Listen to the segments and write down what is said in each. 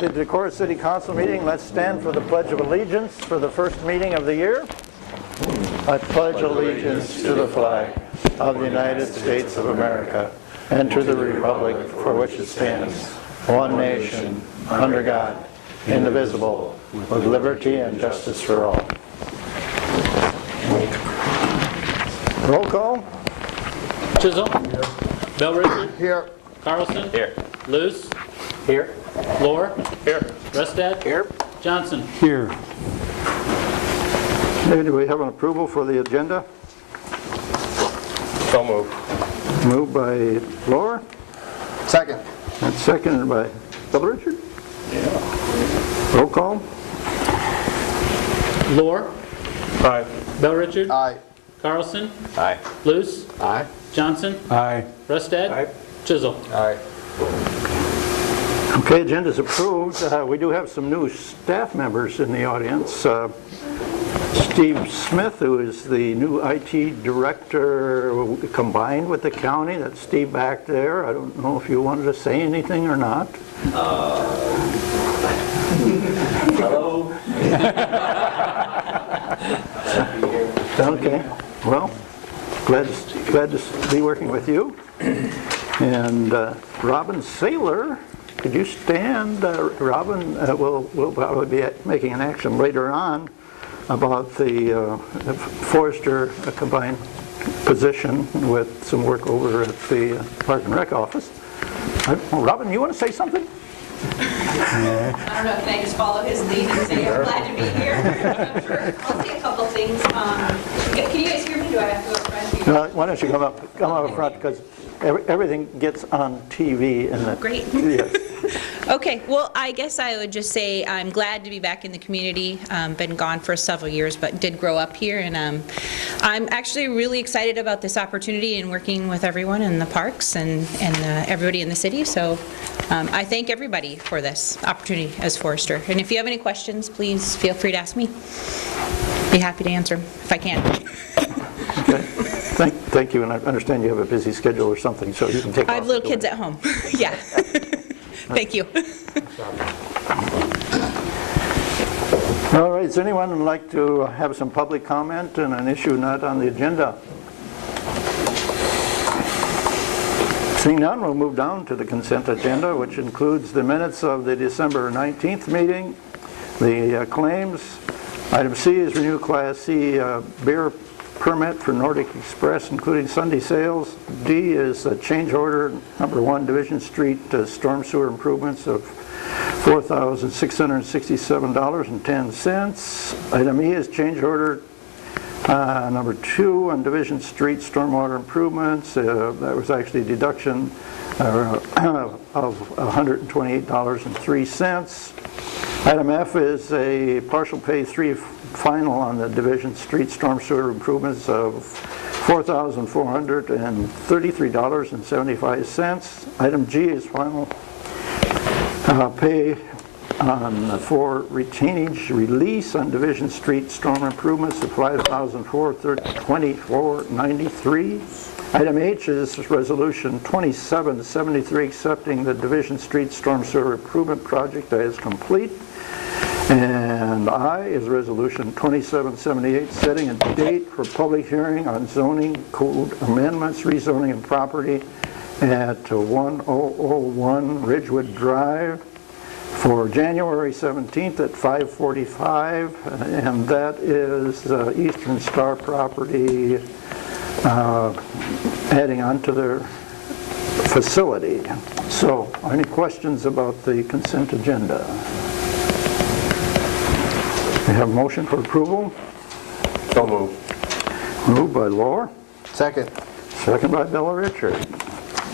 The Decorah City Council meeting. Let's stand for the Pledge of Allegiance for the first meeting of the year. I pledge allegiance to the flag of the United States of America and to the republic for which it stands, one nation, under God, indivisible, with liberty and justice for all. Roll call. Chisholm. Here. Bell Richard. Here. Carlson. Here. Luce. Here. Lohr. Here. Restad. Here. Johnson. Here. Okay, do we have an approval for the agenda? So move. Moved by Lohr Second. and seconded by Bill Richard. Roll call. Lohr. Aye. Bell Richard. Aye. Carlson. Aye. Luce. Aye. Johnson. Aye. Restad. Aye. Chisholm. Aye. Okay, agenda is approved. We do have some new staff members in the audience. Steve Smith, who is the new IT director combined with the county. That's Steve back there. I don't know if you wanted to say anything or not. Hello. Okay, well, glad to be working with you. And Robin Saylor, could you stand? Robin will probably be making an action later on about the forester combined position with some work over at the Park and Rec office. Robin, you want to say something? I don't know, can I just follow his lead and say I'm glad to be here? Sure. I'll say a couple things. Can you guys hear me? Do I have to go up front? Why don't you come up front, because everything gets on TV. Great. Yes. Okay, well, I guess I would just say I'm glad to be back in the community. Been gone for several years, but did grow up here, and I'm actually really excited about this opportunity and working with everyone in the parks and everybody in the city. So I thank everybody for this opportunity as forester. And if you have any questions, please feel free to ask me. Be happy to answer them if I can. Okay. Thank you, and I understand you have a busy schedule or something, so you can take off. I have little kids at home. Yeah. Thank you. All right, does anyone would like to have some public comment on an issue not on the agenda? Seeing none, we'll move down to the consent agenda, which includes the minutes of the December 19th meeting, the claims. Item C is renew Class C beer permit for Nordic Express, including Sunday sales. D is a change order number 1, Division Street storm sewer improvements of $4,667.10. Item E is change order number 2 on Division Street stormwater improvements. That was actually a deduction of $128.03. Item F is a partial pay 3 final on the Division Street storm sewer improvements of $4,433.75. Item G is final pay on for retainage release on Division Street storm improvements of $5,424.93. Item H is Resolution 2773 accepting the Division Street storm sewer improvement project as complete. And I is Resolution 2778 setting a date for public hearing on zoning code amendments, rezoning and property at 1001 Ridgewood Drive for January 17th at 5:45, and that is Eastern Star property adding on to their facility. So, any questions about the consent agenda? We have a motion for approval. So move. Moved by Lohr. Second. Second by Bill Richard.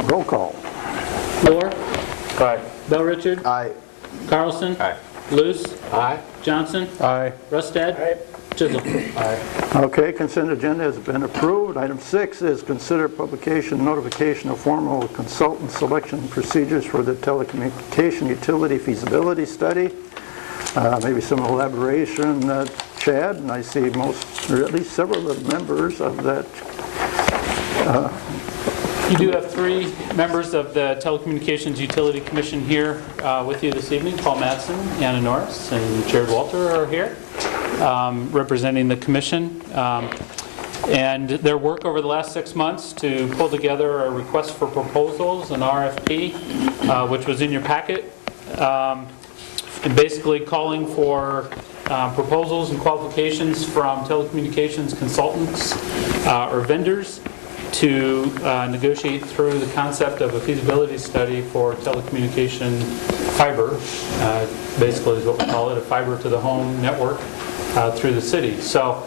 Roll call. Lohr. Aye. Bell Richard. Aye. Carlson. Aye. Luce. Aye. Johnson. Aye. Restad. Aye. Chisholm. Aye. Okay, consent agenda has been approved. Item 6 is consider publication notification of formal consultant selection procedures for the telecommunication utility feasibility study. Maybe some elaboration, Chad, and I see most, or at least several of the members of that You do have 3 members of the Telecommunications Utility Commission here with you this evening. Paul Madsen, Anna Norris, and Jared Walter are here representing the commission. And their work over the last 6 months to pull together a request for proposals, an RFP, which was in your packet, and basically calling for proposals and qualifications from telecommunications consultants or vendors to negotiate through the concept of a feasibility study for telecommunication fiber, basically is what we call it, a fiber to the home network through the city. So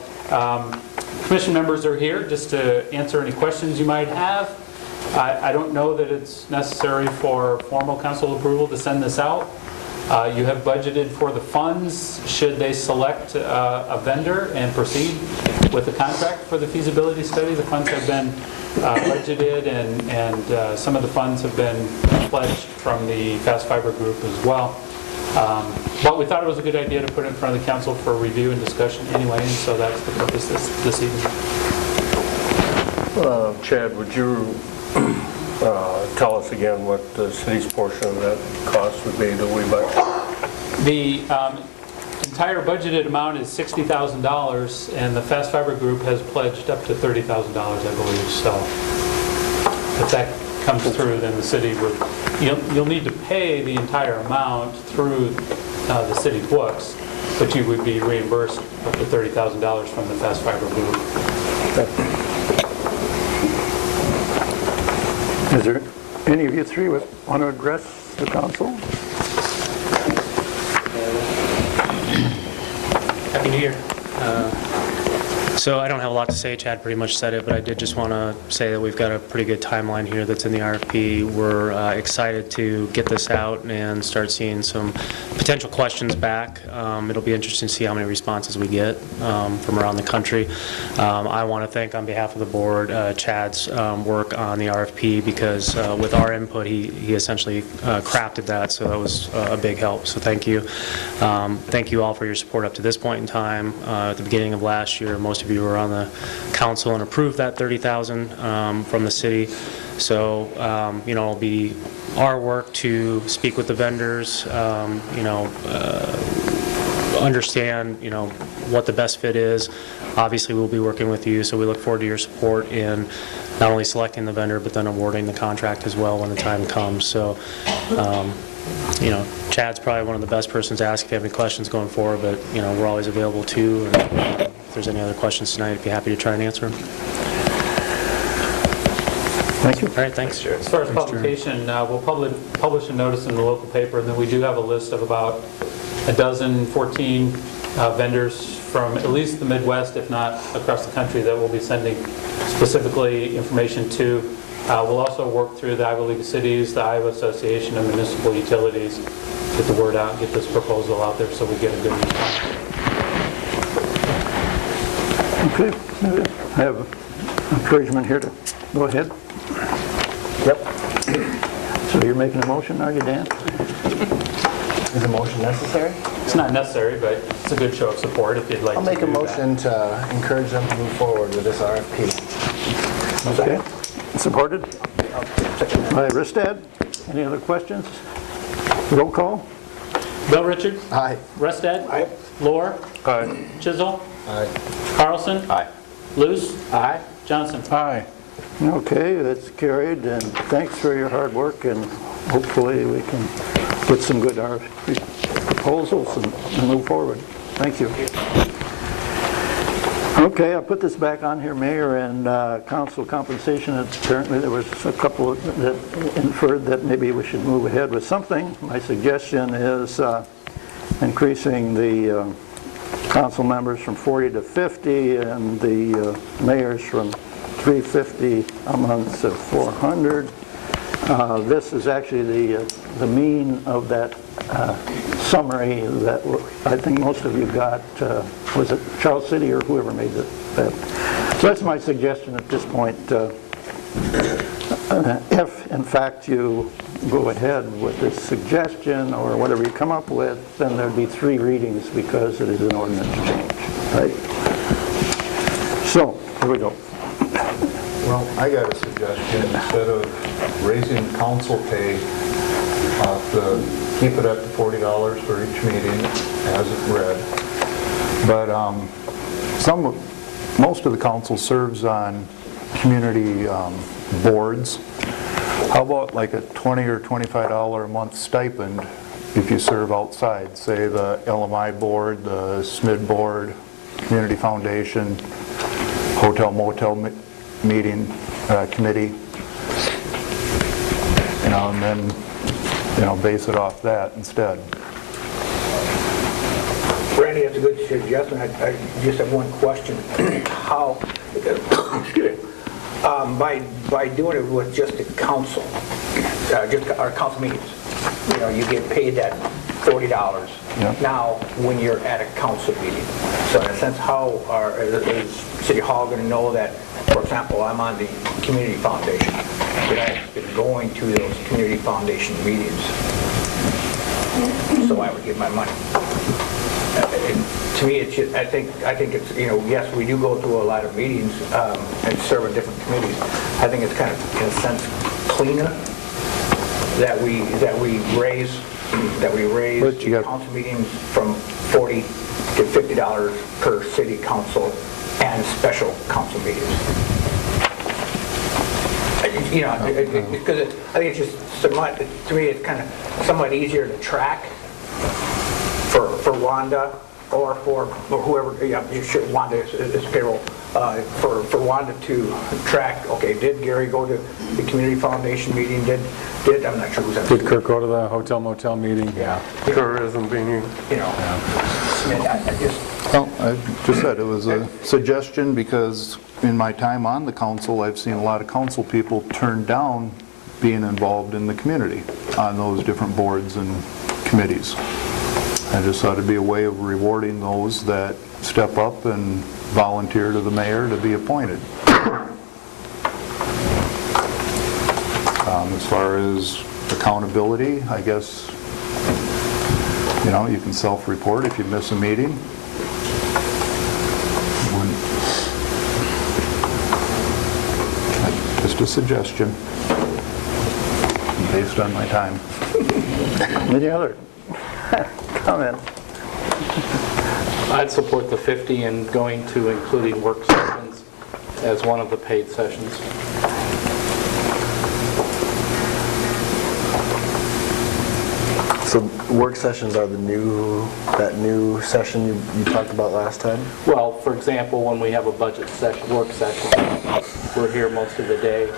commission members are here just to answer any questions you might have. I don't know that it's necessary for formal council approval to send this out. You have budgeted for the funds should they select a vendor and proceed with the contract for the feasibility study. The funds have been budgeted and some of the funds have been pledged from the Fast Fiber Group as well. But we thought it was a good idea to put it in front of the council for review and discussion anyway, and so that's the purpose this evening. Chad, would you tell us again what the city's portion of that cost would be that we budget? The entire budgeted amount is $60,000, and the Fast Fiber Group has pledged up to $30,000, I believe. So if that comes through, then the city would, you'll need to pay the entire amount through the city books, but you would be reimbursed up to $30,000 from the Fast Fiber Group. Is there any of you 3 want to address the council? Happy New Year. So I don't have a lot to say. Chad pretty much said it, but I did just want to say that we've got a pretty good timeline here that's in the RFP. We're excited to get this out and start seeing some potential questions back. It'll be interesting to see how many responses we get from around the country. I want to thank on behalf of the board Chad's work on the RFP, because with our input he essentially crafted that, so that was a big help. So thank you. Thank you all for your support up to this point in time. At the beginning of last year, most of you were on the council and approved that $30,000 from the city. So, it'll be our work to speak with the vendors, understand, what the best fit is. Obviously, we'll be working with you, so we look forward to your support in not only selecting the vendor, but then awarding the contract as well when the time comes. So, Chad's probably one of the best persons to ask if you have any questions going forward, but, we're always available too. And if there's any other questions tonight, I'd be happy to try and answer them. Thank you. All right, thanks. As far as publication, we'll publish a notice in the local paper, and then we do have a list of about 14 vendors from at least the Midwest, if not across the country, that we'll be sending specifically information to. We'll also work through the Iowa League of Cities, the Iowa Association of Municipal Utilities, get the word out, get this proposal out there so we get a good response. Okay. I have encouragement here to go ahead. Yep. So you're making a motion, are you, Dan? Is a motion necessary? It's not necessary, but it's a good show of support if you'd like to I'll make a do that. motion to encourage them to move forward with this RFP. Okay. Supported by Ristad. Any other questions? Roll call. Bill Richard? Aye. Restad? Aye. Lohr? Aye. Chisel? Aye. Carlson? Aye. Luce? Aye. Johnson? Aye. Okay, that's carried, and thanks for your hard work, and hopefully we can get some good RFP proposals and move forward. Thank you. Okay, I'll put this back on here, Mayor, and council compensation. Apparently there was a couple that inferred that maybe we should move ahead with something. My suggestion is increasing the council members from 40 to 50 and the mayors from 350 a month to 400. This is actually the mean of that summary that I think most of you got. Was it Charles City or whoever made that? So that's my suggestion at this point. If in fact you go ahead with this suggestion or whatever you come up with, then there'd be 3 readings because it is an ordinance change, right? So here we go. Well, I got a suggestion. Instead of raising council pay, keep it at the $40 for each meeting as read. But most of the council serves on community boards. How about like a $20 or $25 a month stipend if you serve outside, say the LMI board, the SMID board, Community Foundation, Hotel Motel meeting committee, and then base it off that instead. Randy, that's a good suggestion. I just have one question. How, excuse me, by doing it with just the council, just our council meetings, you get paid that $40 now when you're at a council meeting. So in a sense, how is City Hall going to know that, for example, I'm on the Community Foundation, that I've been going to those Community Foundation meetings, so I would get my money? To me, it's just, I think it's, yes, we do go through a lot of meetings and serve in different committees. I think it's kind of, in a sense, cleaner that we raise the council meetings from $40 to $50 per city council and special council meetings. Because I think it's just somewhat, to me, it's kind of somewhat easier to track for Wanda or for whoever, Wanda is payroll, for Wanda to track, okay, did Gary go to the Community Foundation meeting? Did I'm not sure who's that. Did Kirk go to the Hotel Motel meeting? Yeah. Tourism meeting? Well, I just said it was a suggestion because in my time on the council, I've seen a lot of council people turn down being involved in the community on those different boards and committees. I just thought it'd be a way of rewarding those that step up and volunteer to the mayor to be appointed. As far as accountability, I guess, you can self-report if you miss a meeting. Just a suggestion based on my time. Any other comment? I'd support the 50 and going to including work sessions as one of the paid sessions. So work sessions are that new session you talked about last time? Well, for example, when we have a budget session, work session, we're here most of the day.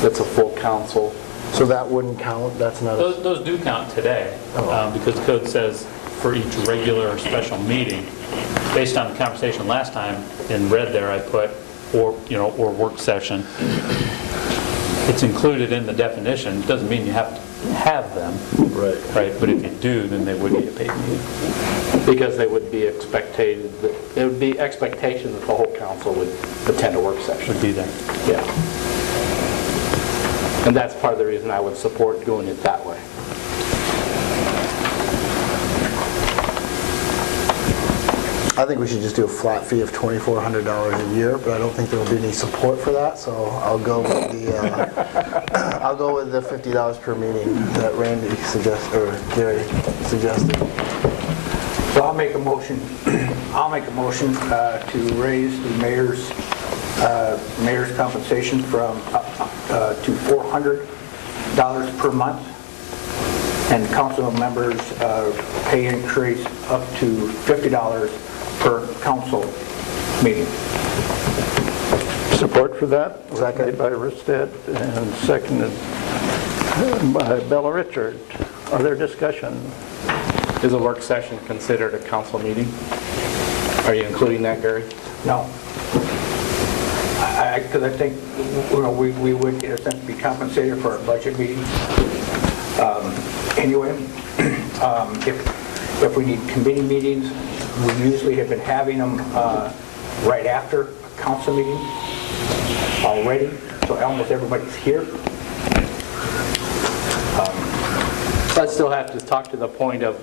That's a full council. So that wouldn't count? That's not a... Those do count today, because the code says for each regular or special meeting, based on the conversation last time, in red there I put, or work session. It's included in the definition. Doesn't mean you have to have them. Right. Right, but if you do, then they would be a paid meeting. Because they would be expected, it would be expectation that the whole council would attend a work session. Would be there. Yeah. And that's part of the reason I would support doing it that way. I think we should just do a flat fee of $2,400 a year, but I don't think there will be any support for that, so I'll go with the $50 per meeting that Randy suggested, or Gary suggested. So I'll make a motion to raise the mayor's compensation from to $400 per month, and council members' pay increase up to $50 per council meeting. Support for that? Second. Made by Ristad and seconded by Bella Richard. Other discussion? Is a work session considered a council meeting? Are you including that, Gary? No. Because I think we would, in a sense, be compensated for our budget meeting. Anyway, if we need committee meetings, we usually have been having them right after a council meeting already, so almost everybody's here. I still have to talk to the point of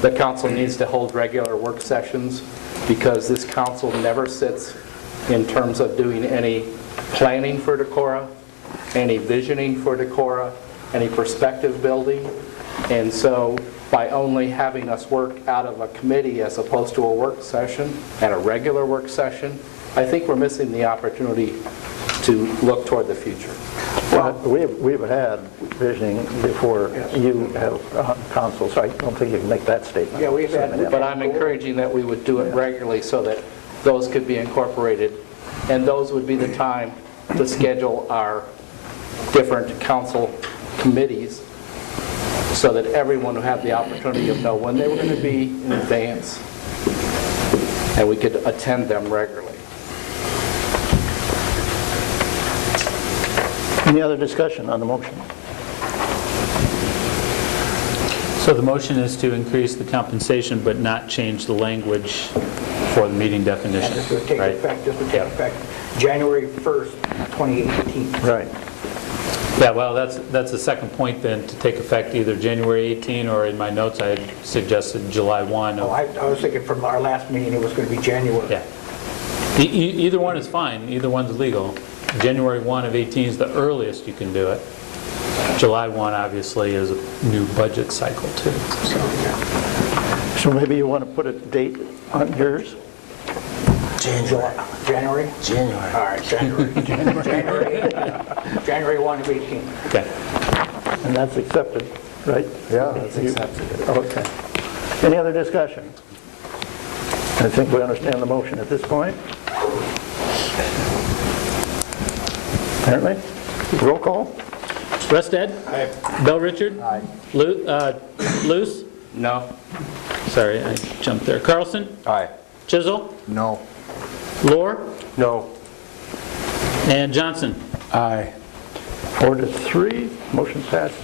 the council needs to hold regular work sessions because this council never sits in terms of doing any planning for Decorah, any visioning for Decorah, any perspective building. And so by only having us work out of a committee as opposed to a work session and a regular work session, I think we're missing the opportunity to look toward the future. Well, we've had visioning before you have council, so I don't think you can make that statement. Yeah, we've had, But I'm encouraging that we would do it regularly so that those could be incorporated, and those would be the time to schedule our different council committees so that everyone would have the opportunity to know when they were going to be in advance, and we could attend them regularly. Any other discussion on the motion? So the motion is to increase the compensation but not change the language for the meeting definition, this would take right? effect, January 1st, 2018. Right. Yeah, well, that's the second point then, to take effect either January 18, or in my notes I had suggested July 1. Oh, I was thinking from our last meeting, it was going to be January. Yeah. Either one is fine, either one's legal. January 1 of 18 is the earliest you can do it. July 1 obviously is a new budget cycle too. So maybe you want to put a date on yours? January? January. All right, January 1 of 18. Okay. And that's accepted, right? Yeah, that's accepted. Okay. Any other discussion? I think we understand the motion at this point. Apparently. Roll call? Rusted? Aye. Bell Richard? Aye. Luce? No? Sorry, I jumped there. Carlson? Aye. Chisel? No. Lohr? No. And Johnson? Aye. 4-3, motion passes.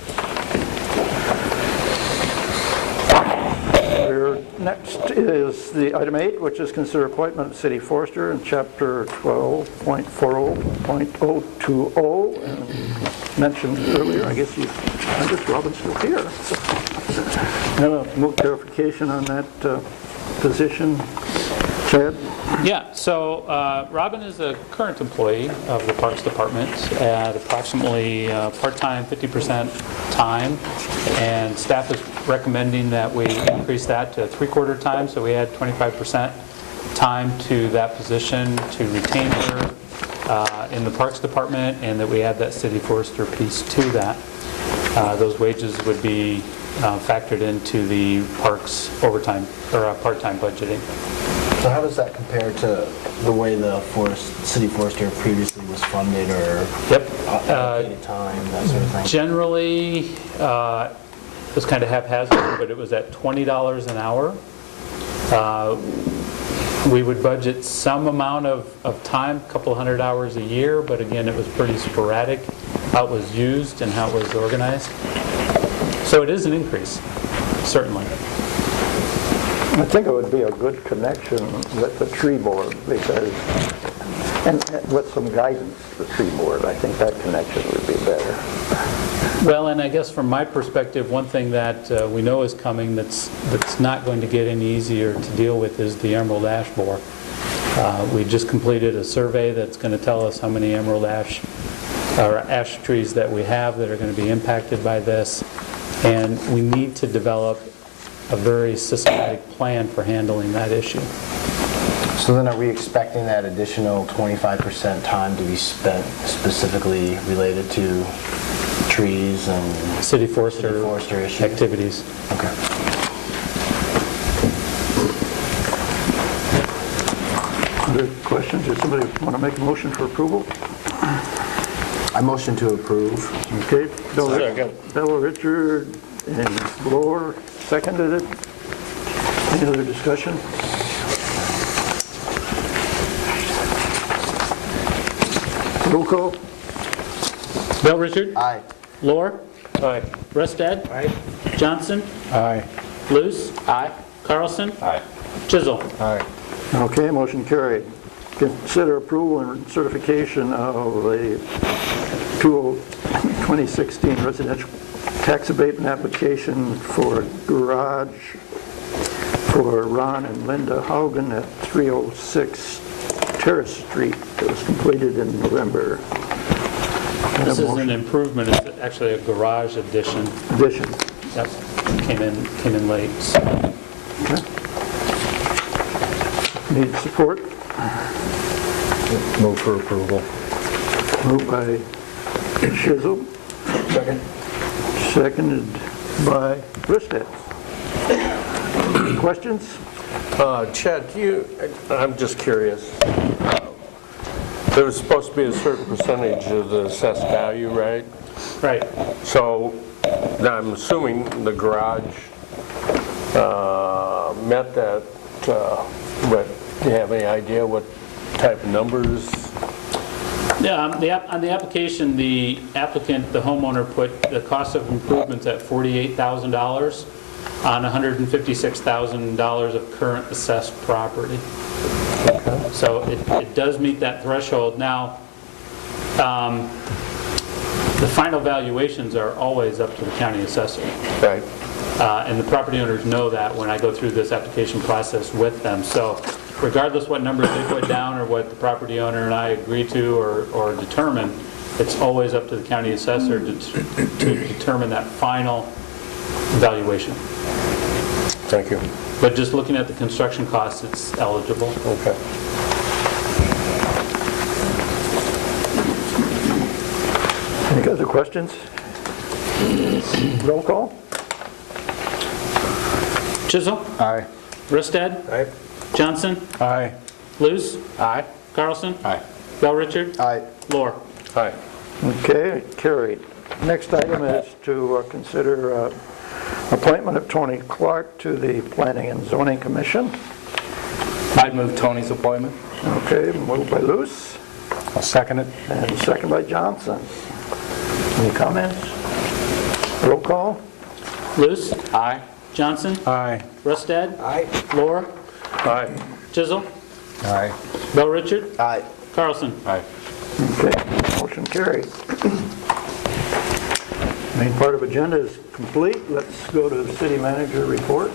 Next is the item 8, which is consider appointment of city forester in chapter 12.40.020, and mentioned earlier, I guess Robin's still here. And a move clarification on that position. Chad? Yeah, so Robin is a current employee of the Parks Department at approximately part-time, 50% time, and staff is recommending that we increase that to 3/4 time, so we add 25% time to that position to retain her in the Parks Department, and that we add that city forester piece to that. Those wages would be factored into the Parks overtime, or part-time budgeting. So how does that compare to the way the city forester previously was funded, or Yep. allocated time, that sort of thing? Generally, it was kind of haphazard, but it was at $20 an hour. We would budget some amount of time, a couple hundred hours a year, but again, it was pretty sporadic how it was used and how it was organized. So it is an increase, certainly. I think it would be a good connection with the tree board, because, and with some guidance, the tree board, I think that connection would be better. Well, and I guess from my perspective, one thing that we know is coming that's not going to get any easier to deal with is the emerald ash borer. We just completed a survey that's going to tell us how many emerald ash, or ash trees that we have that are going to be impacted by this, and we need to develop a very systematic plan for handling that issue. So then are we expecting that additional 25% time to be spent specifically related to trees and City forester issues? activities. Okay. Other questions? Does somebody want to make a motion for approval? I motion to approve. Okay, Bill Richard and Lohr seconded it. Any other discussion? Roll call? Bill Richard? Aye. Lohr? Aye. Rustad? Aye. Johnson? Aye. Luce? Aye. Carlson? Aye. Chisel? Aye. Okay, motion carried. Consider approval and certification of the 2016 residential tax abatement application for garage for Ron and Linda Haugen at 306 Terrace Street that was completed in November. This is an improvement, it's actually a garage addition. Addition. Yep, came in late. So. Okay. Need support? Move for approval. Moved by Chisholm. Second. Seconded by Bristad. Questions? Chad, I'm just curious. There was supposed to be a certain percentage of the assessed value, right? Right. So now I'm assuming the garage met that, but do you have any idea what type of numbers? Yeah, on the application, the applicant, the homeowner, put the cost of improvements at $48,000 on $156,000 of current assessed property. So it does meet that threshold. Now, the final valuations are always up to the county assessor. Right. And the property owners know that when I go through this application process with them. So regardless what numbers they put down or what the property owner and I agree to or determine, it's always up to the county assessor to determine that final valuation. Thank you. But just looking at the construction costs, it's eligible. Okay. Any other questions? Roll call? Chisholm? Aye. Ristad? Aye. Johnson? Aye. Luce? Aye. Carlson? Aye. Bell Richard? Aye. Lohr? Hi. Okay, carried. Next item is to consider appointment of Tony Clark to the Planning and Zoning Commission. I'd move Tony's appointment. Okay, moved by Luce I'll second it. and second by Johnson. Any comments? Roll call? Luce? Aye. Johnson? Aye. Ristad? Aye. Lohr? Hi. Chisholm? Aye. Bell Richard? Aye. Carlson? Aye. Okay, motion carried. Main part of agenda is complete. Let's go to the city manager report.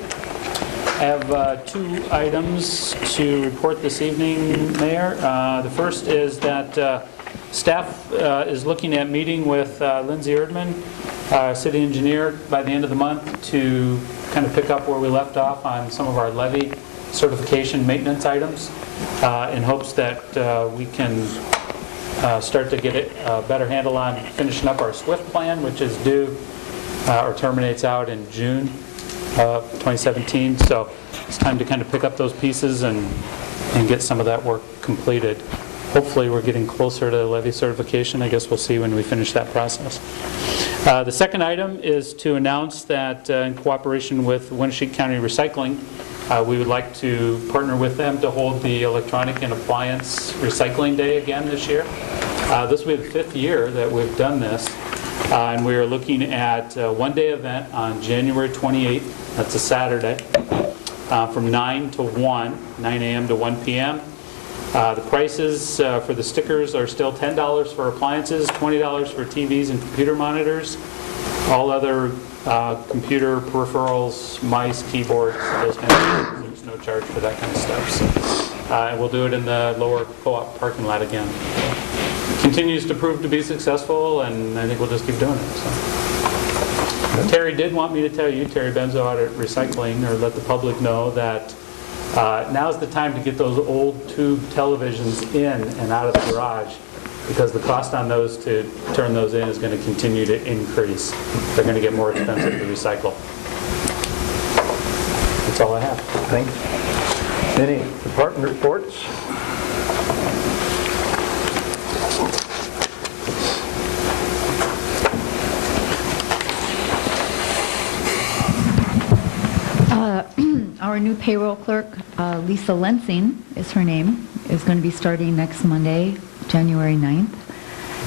I have two items to report this evening, Mayor. The first is that staff is looking at meeting with Lindsay Erdman, city engineer, by the end of the month to kind of pick up where we left off on some of our levy certification maintenance items in hopes that we can start to get a better handle on finishing up our SWIFT plan, which is due or terminates out in June of 2017. So it's time to kind of pick up those pieces and get some of that work completed. Hopefully we're getting closer to levy certification. I guess we'll see when we finish that process. The second item is to announce that in cooperation with Wenatchee County Recycling, we would like to partner with them to hold the Electronic and Appliance Recycling Day again this year. This will be the 5th year that we've done this, and we are looking at a one-day event on January 28th, that's a Saturday, from 9 to 1, 9 a.m. to 1 p.m. The prices for the stickers are still $10 for appliances, $20 for TVs and computer monitors. All other computer peripherals, mice, keyboards, those kind of things. There's no charge for that kind of stuff. So, and we'll do it in the lower co-op parking lot again. Continues to prove to be successful, and I think we'll just keep doing it. So. Terry did want me to tell you, Terry Benzo out at Recycling, or let the public know that now's the time to get those old tube televisions in and out of the garage, because the cost on those to turn those in is going to continue to increase. They're going to get more expensive to recycle. That's all I have. Thanks. Any department reports? Our new payroll clerk, Lisa Lensing is her name, is going to be starting next Monday, January 9th.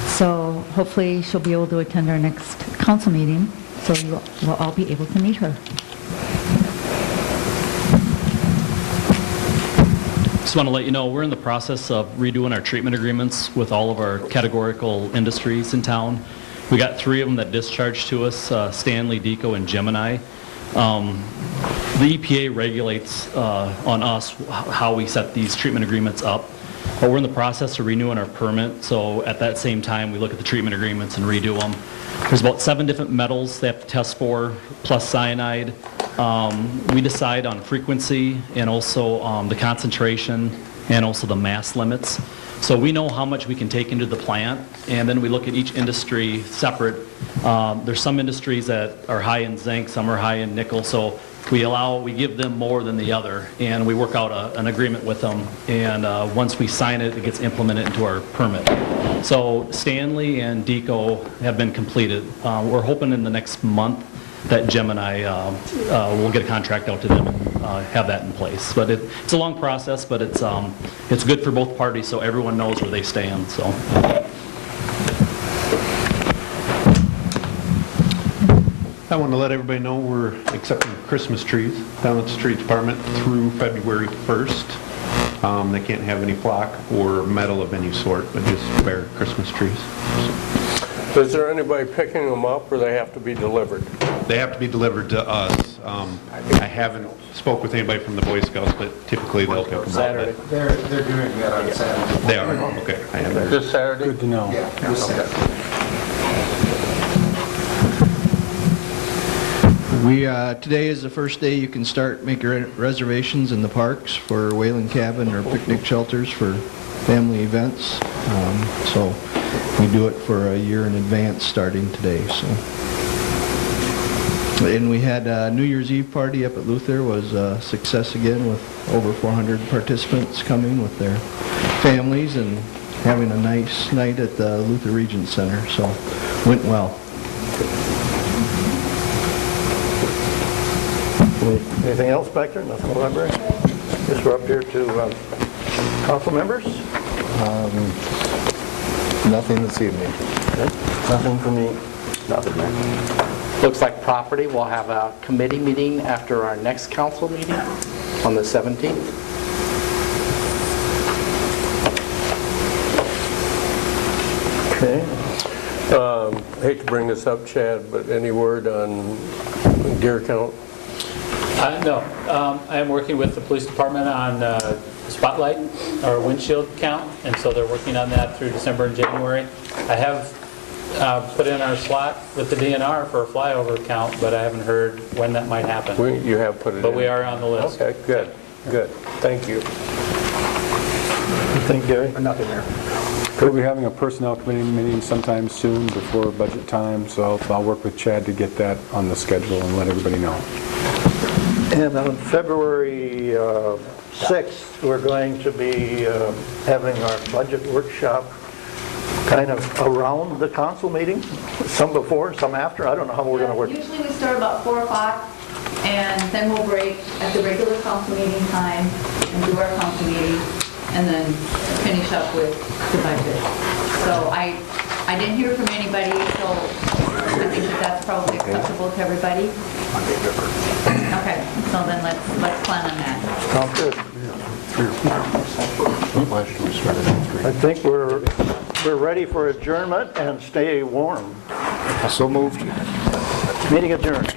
So hopefully she'll be able to attend our next council meeting, so you will all be able to meet her. Just want to let you know, we're in the process of redoing our treatment agreements with all of our categorical industries in town. We got 3 of them that discharged to us, Stanley, Deco, and Gemini. The EPA regulates on us how we set these treatment agreements up. but we're in the process of renewing our permit, so at that same time, we look at the treatment agreements and redo them. There's about 7 different metals they have to test for, plus cyanide. We decide on frequency and also the concentration and also the mass limits. So we know how much we can take into the plant, and then we look at each industry separate. There's some industries that are high in zinc, some are high in nickel, so we give them more than the other, and we work out an agreement with them, and once we sign it, it gets implemented into our permit. So Stanley and Deco have been completed. We're hoping in the next month that Jim and I will get a contract out to them and have that in place. But it's a long process, but it's good for both parties, so everyone knows where they stand. So. I want to let everybody know we're accepting Christmas trees down at the street department through February 1st. They can't have any flock or metal of any sort, but just bare Christmas trees. So. Is there anybody picking them up, or they have to be delivered? They have to be delivered to us. I haven't spoke with anybody from the Boy Scouts, but typically they'll pick them up. Saturday. They're doing that on Saturday. They are, okay. I have that. This Saturday? Good to know. Yeah, this Saturday. Today is the first day you can start making reservations in the parks for Wayland Cabin or picnic shelters for family events. So we do it for a year in advance starting today. So. And we had a New Year's Eve party up at Luther. Was a success again with over 400 participants coming with their families and having a nice night at the Luther Regent Center. So went well. Anything else back there? Nothing in the library? Guess we're up here to council members. Nothing this evening. Okay. Nothing for me. Nothing there. Looks like property, we'll have a committee meeting after our next council meeting on the 17th. Okay. Hate to bring this up, Chad, but any word on deer count? No. I am working with the police department on spotlight or windshield count, and so they're working on that through December and January. I have put in our slot with the DNR for a flyover count, but I haven't heard when that might happen. You have put it in? But we are on the list. Okay, good, good. Thank you. Thank you, Gary. Nothing there. We'll be having a personnel committee meeting sometime soon before budget time, so I'll work with Chad to get that on the schedule and let everybody know. And on February 6th, we're going to be having our budget workshop kind of around the council meeting, some before, some after. I don't know how we're going to work. Usually we start about 4 o'clock, and then we'll break at the regular council meeting time and do our council meeting, and then finish up with the budget. So I didn't hear from anybody, so I think that's probably acceptable to everybody. Okay, so then let's plan on that. Sounds good. I think we're ready for adjournment and stay warm. So moved. Meeting adjourned.